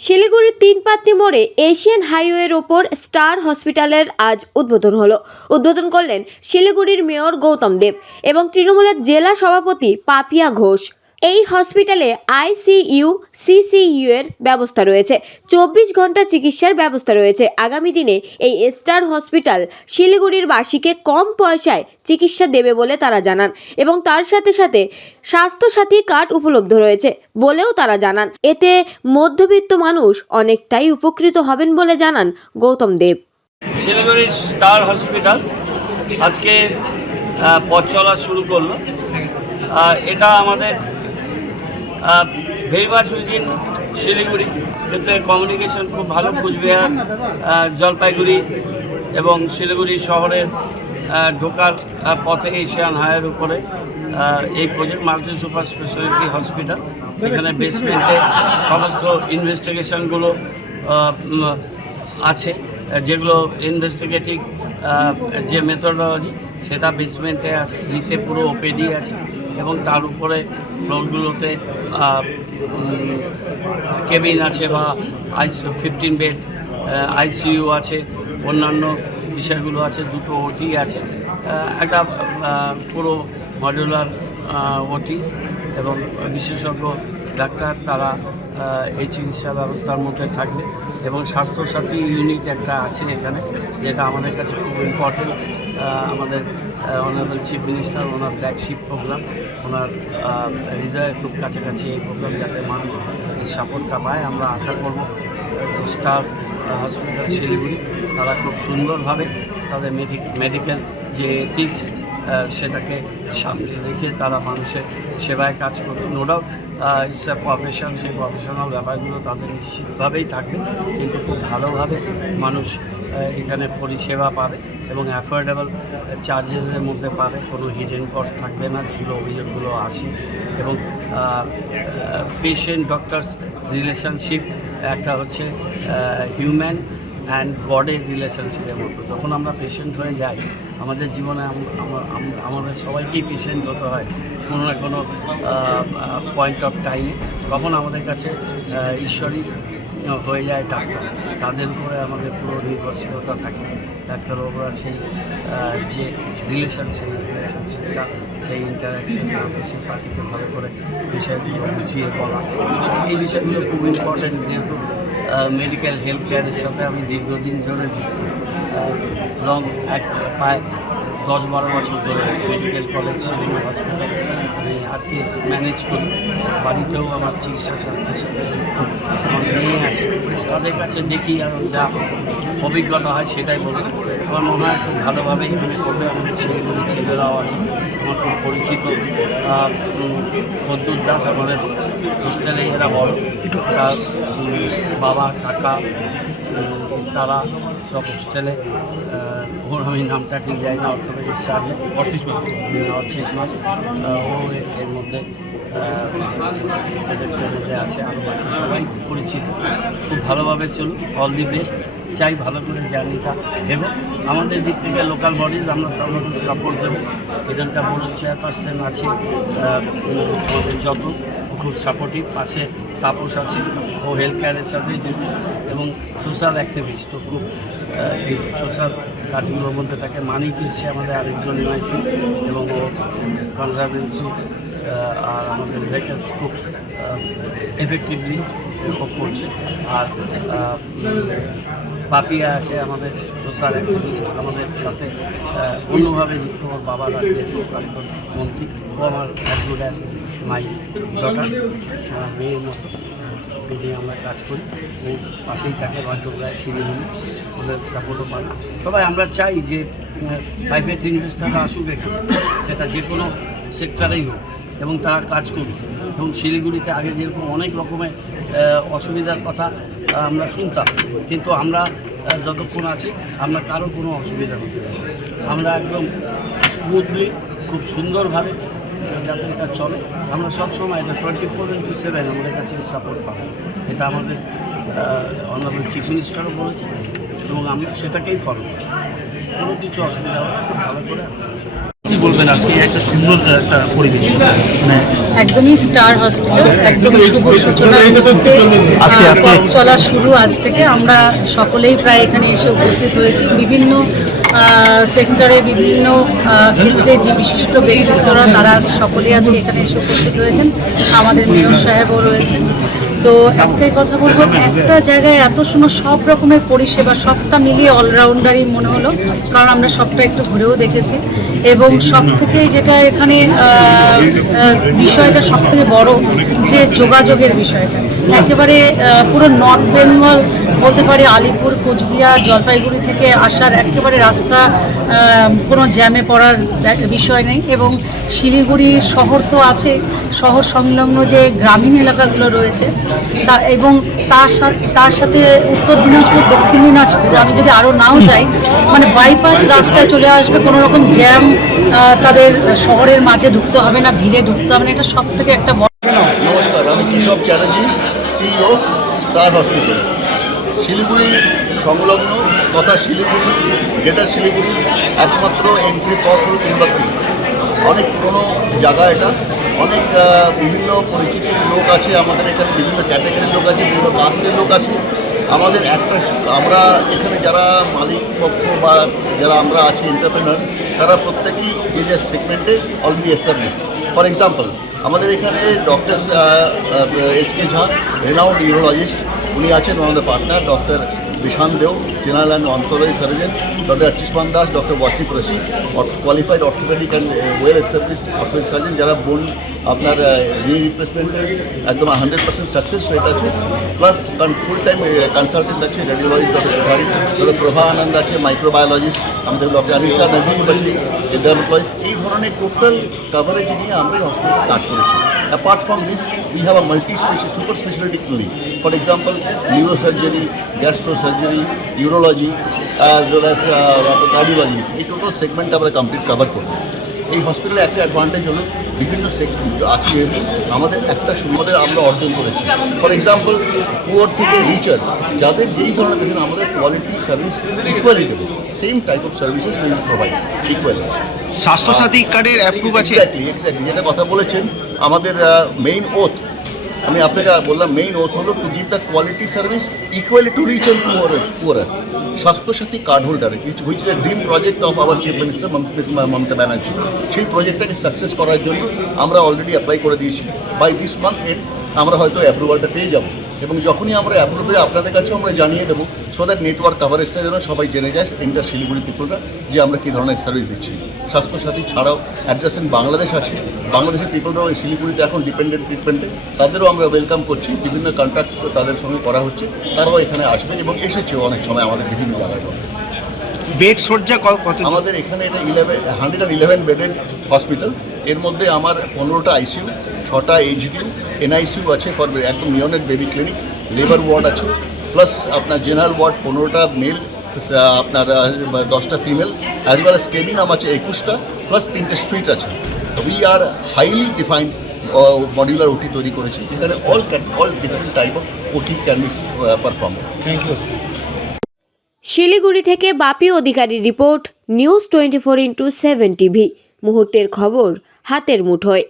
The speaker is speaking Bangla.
শিলিগুড়ির তিনপাত্তি মোড়ে এশিয়ান হাইওয়ের ওপর স্টার হসপিটালের আজ উদ্বোধন হলো। উদ্বোধন করলেন শিলিগুড়ির মেয়র গৌতম দেব এবং তৃণমূলের জেলা সভাপতি পাপিয়া ঘোষ। এই হসপিটালে আইসিইউ সিসিইউ এর ব্যবস্থা রয়েছে। চব্বিশ ঘণ্টা চিকিৎসার ব্যবস্থা রয়েছে। আগামী দিনে এই স্টার হসপিটাল শিলিগুড়ির বাসীকে কম পয়সায় চিকিৎসা দেবে বলে তারা জানান এবং তার সাথে সাথে স্বাস্থ্যসাথী কার্ড উপলব্ধ রয়েছে বলেও তারা জানান। এতে মধ্যবিত্ত মানুষ অনেকটাই উপকৃত হবেন বলে জানান গৌতম দেব। শিলিগুড়ি স্টার হসপিটাল আজকে পথ চলা শুরু করল। এটা আমাদের ভেরি মাচ শিলিগুড়ি। কিন্তু কমিউনিকেশন খুব ভালো, কুচবিহার জলপাইগুড়ি এবং শিলিগুড়ি শহরের ঢোকার পথে এশিয়ান হাইয়ের উপরে এই project multi super speciality hospital এখানে বেসমেন্টে সমস্ত ইনভেস্টিগেশনগুলো আছে, যেগুলো ইনভেস্টিগেটিভ যে মেথডোলজি সেটা বেসমেন্টে আছে, জিতে পুরো ওপেডি আছে। এবং তার উপরে ফ্লোরগুলোতে কেবিন আছে বা আইস ফিফটিন বেড আইসিইউ আছে, অন্যান্য বিষয়গুলো আছে, দুটো ওটি আছে। একটা পুরো মডুলার ওটিস এবং বিশেষজ্ঞ ডাক্তার, তারা এই চিকিৎসা ব্যবস্থার মধ্যে থাকবে এবং স্বাস্থ্যসাথী ইউনিট একটা আছে এখানে, যেটা আমাদের কাছে খুব ইম্পর্টেন্ট আমাদের অনারেবল চিফ মিনিস্টার ওনার ফ্ল্যাগশিপ প্রোগ্রাম ওনার হৃদয়ের খুব কাছাকাছি এই প্রোগ্রাম যাতে মানুষ এই সাপোর্টটা পায়। আমরা আশা করব স্টার হসপিটাল শিলিগুড়ি, তারা খুব সুন্দরভাবে তাদের মেডিকেল যে এথিক্স সেটাকে সামনে রেখে তারা মানুষের সেবায় কাজ করবে। নো ডাউট ইটস প্রফেশন সেই প্রফেশনাল ব্যাপারগুলো তাদের নিশ্চিতভাবেই থাকবে। কিন্তু খুব ভালোভাবে মানুষ এখানে পরিষেবা পাবে এবং অ্যাফোর্ডেবল চার্জেসের মধ্যে পাবে। কোনো হিডেন কস্ট থাকবে না যেগুলো অভিযোগগুলো আসে। এবং পেশেন্ট ডক্টরস রিলেশনশিপ একটা হচ্ছে হিউম্যান অ্যান্ড গডের রিলেশনশিপের মতো। যখন আমরা পেশেন্ট হয়ে যাই আমাদের জীবনে আমা- আমাদের সবাইকেই পেশেন্ট হতে হয় কোনো না কোনো পয়েন্ট অফ টাইমে তখন আমাদের কাছে আহ, হয়ে যায়, ডাক্তার। তাদের উপরে আমাদের পুরো নির্ভরশীলতা থাকে। ডাক্তারবাবুরা সেই যে রিলেশন সেই রিলেশনশিপটা সেই ইন্টারাকশন পেশেন্ট পার্টিকে ভালো করে বিষয়গুলো বুঝিয়ে বলা। এই বিষয়গুলো খুব ইম্পর্টেন্ট যেহেতু মেডিকেল হেলথ কেয়ারের সাথে আমি দীর্ঘদিন ধরে যুক্ত। লং এক, প্রায় দশ বারো বছর ধরে মেডিকেল কলেজ হসপিটাল আমি আরটিএস ম্যানেজ করি। বাড়িতেও আমার চিকিৎসা স্বাস্থ্যের সাথে যুক্ত আমার মেয়ে আছে তাদের কাছে দেখি আর যা অভিজ্ঞতা হয় সেটাই বলি আমার মনে হয় খুব ভালোভাবে এখানে করবে। আমাদের শিলিগুড়ির ছেলেরাও আছে। আমার খুব পরিচিত প্রদ্যুৎ দাস আমাদের হোস্টেলে এরা বড়। তার বাবা কাকা তারা সব হোস্টেলে। ওর আমি নামটা ঠিক যাই না সার্জন। অর্চিসমা অর্চিসমা ও এর মধ্যে আছে আরও বাকি সবাই পরিচিত। খুব ভালোভাবে চলুন অল দি বেস্ট চাই ভালো করে জার্নিটা এবং আমাদের দিক থেকে লোকাল বডিজ আমরা সর্বদা সাপোর্ট দেবো। এখানকার বড় চেয়ারপারসন আছে যত খুব সাপোর্টিভ পাশে তাপস আছে, ও হেলথ কেয়ারের সাথে যুক্ত এবং সোশ্যাল অ্যাক্টিভিস্ট ও খুব এই সোশ্যাল কাজগুলোর মধ্যে থাকে। মানিক এসছে আমাদের আরেকজন এমআইসি এবং ও কনজারভেন্সি আর আমাদের ভেহিকলস খুব এফেক্টিভলি করছে। আর পাপিয়া আছে আমাদের সোশ্যাল অ্যাক্টিভিস্ট আমাদের সাথে অন্যভাবে যুক্ত ওর বাবা রাজ্যের প্রাক্তন মন্ত্রী। ও আমার গুড মাই ডটার মেয়ের মতো নিয়ে আমরা কাজ করি। ও পাশেই থাকে বান্ধবরায় শিলিগুড়ি ওদের সাপোর্টও পাই সবাই আমরা চাই যে প্রাইভেট ইনভেস্টাররা আসুক এখানে, সেটা যে কোনো সেক্টরেই হোক। এবং তারা কাজ করুক এবং শিলিগুড়িতে আগে যেরকম অনেক রকমের অসুবিধার কথা আমরা শুনতাম। কিন্তু আমরা যতক্ষণ আছি, আমরা কারও কোনো অসুবিধা হতে আমরা একদম স্মুথলি খুব সুন্দরভাবে, যাতে এটা চলে। আমরা সবসময় এটা টোয়েন্টি ফোর ইন্টু সেভেন আমাদের কাছে সাপোর্ট পাবো। এটা আমাদের অনারেবল চিফ মিনিস্টারও বলেছে। এবং আমরা সেটাকেই ফলো করি। কোনো কিছু অসুবিধা হবে ভালো করে কি বলবেন আজকে? একটা সুন্দর একটা পরিবেশ। মানে একদমই স্টার হসপিটাল একদমই শুভ মুহূর্তে আস্তে আস্তে। চলা শুরু আজ থেকে। আমরা সকলেই প্রায় এখানে এসে উপস্থিত হয়েছি। বিভিন্ন সেক্টরে বিভিন্ন ক্ষেত্রে যে বিশিষ্ট ব্যক্তিত্বরা তারা সকলেই আজকে এখানে এসে উপস্থিত হয়েছেন। আমাদের মেয়র সাহেবও রয়েছেন। তো একটাই কথা বলব, একটা জায়গায় এত সুন্দর সব রকমের পরিষেবা, সবটা মিলিয়ে অলরাউন্ডারই মনে হলো, কারণ আমরা সবটা একটু ঘুরেও দেখেছি। এবং সব থেকে যেটা এখানে বিষয়টা সব থেকে বড় যে যোগাযোগের বিষয়টা, একেবারে পুরো নর্থ বেঙ্গল বলতে পারি, আলিপুর, কোচবিহার, জলপাইগুড়ি থেকে আসার একেবারে রাস্তা কোনো জ্যামে পড়ার বিষয় নেই এবং শিলিগুড়ি শহর তো আছে, শহর সংলগ্ন যে গ্রামীণ এলাকাগুলো রয়েছে তা এবং তার সাথে তার সাথে উত্তর দিনাজপুর, দক্ষিণ দিনাজপুর, আমি যদি আরও নাও যাই মানে বাইপাস রাস্তায় চলে আসবে কোনো রকম জ্যাম তাদের শহরের মাঝে ঢুকতে হবে না, ভিড়ে ঢুকতে হবে না, এটা সব থেকে একটা বড় নমস্কার, আমি Keshab Chatterjee CEO star hospital Siliguri সংলগ্ন তথা শিলিগুড়ি গ্রেটার শিলিগুড়ি একমাত্র এন্ট্রি পথ তিনবাক্তি অনেক পুরনো জায়গা এটা। অনেক বিভিন্ন পরিচিতির লোক আছে, আমাদের এখানে বিভিন্ন ক্যাটাগরির লোক আছে, বিভিন্ন কাস্টের লোক আছে। আমাদের একটা আমরা এখানে যারা মালিক পক্ষ বা যারা আমরা আছি এন্টারপ্রেনার তারা প্রত্যেকেই যে যে সেগমেন্টে অলরেডি এস্টাবলিশড ফর এক্সাম্পল আমাদের এখানে doctor S K Jha renowned urologist উনি আছেন ওনার the partner doctor Bishan Deo general and surgeon doctor Archishman Das, doctor Wasif Rashi qualified orthopaedic and well established orthopaedic surgeon যারা বোন আপনার রি রিপ্লেসমেন্টে একদম হান্ড্রেড পার্সেন্ট সাকসেস রেট আছে। প্লাস ফুল টাইম কনসালটেন্ট আছে radiologist doctor Kothari doctor Prabha Anand আছে মাইক্রোবায়োলজিস্ট আমাদের ডক্টর আনিসা নজিব আছে এই ধরনের টোটাল কাভারেজ নিয়ে আমরা হসপিটাল স্টার্ট করেছি। Apart from this we have a multi special super speciality clinic for example neurosurgery gastro surgery urology as well as cardiology এই টোটাল সেগমেন্ট আমরা কমপ্লিট কভার করব। এই হসপিটালে একটা অ্যাডভান্টেজ হলো বিভিন্ন সেক্টর আছে। আমাদের একটা সুবিধা আমরা অর্জন করেছি। ফর এক্সাম্পল পুয়ার থেকে রিচার যাদের যেই ধরনের পেশেন্ট আমাদের কোয়ালিটি সার্ভিস ইকুয়ালি দেবো। Same type of services will provide equally Swasthyasathi কার্ডের অ্যাপ্রুভ আছে? এক্স্যাক্টলি এক্স্যাক্টলি যেটা কথা বলেছেন আমাদের মেইন ওথ আমি আপনাকে বললাম মেইন ওথ হলো to give the quality service equally to rich and poor poor Swasthyasathi card holder which is dream project of our chief minister Mamata Banerjee সেই প্রজেক্টটাকে সাকসেস করার জন্য আমরা অলরেডি অ্যাপ্লাই করে দিয়েছি। বাই দিস মান্থ এন্ড আমরা হয়তো অ্যাপ্রুভালটা পেয়ে যাব। এবং যখনই আমরা অ্যাপ্রুভ হয়ে আপনাদের কাছেও আমরা জানিয়ে দেবো সো দ্যাট নেটওয়ার্ক কাভারেজটা যেন সবাই জেনে যায় ইন্টার শিলিগুড়ি পিপুলরা যে আমরা কী ধরনের সার্ভিস দিচ্ছি। স্বাস্থ্যসাথী ছাড়াও অ্যাডজাসেন্ট বাংলাদেশ আছে। বাংলাদেশের পিপলরাও এই শিলিগুড়িতে এখন ডিপেন্ডেন্ট ট্রিটমেন্টে তাদেরও আমরা ওয়েলকাম করছি। বিভিন্ন কন্ট্যাক্ট তাদের সঙ্গে করা হচ্ছে। তারাও এখানে আসবে এবং এসেছেও অনেক সময় আমাদের বিভিন্ন জায়গায় বেড ক- কত আমাদের এখানে এটা eleven hundred and eleven bedded hospital এর মধ্যে আমার পনেরোটা আইসিইউ ছটা এইচডিউ এনআইসিইউ আছে ফর একদম neonate baby clinic labour ward আছে। প্লাস আপনার জেনারেল ওয়ার্ড পনেরোটা মেল আপনার দশটা female as well as cabin আছে একুশটা প্লাস তিনটে সুইট আছে। We are highly defined modular OT তৈরি করেছি যেখানে all all different type of OT can be perform thank you Siliguri থেকে Bapi Adhikari report news twenty four into seven TV মুহূর্তের খবর হাতের মুঠোয়।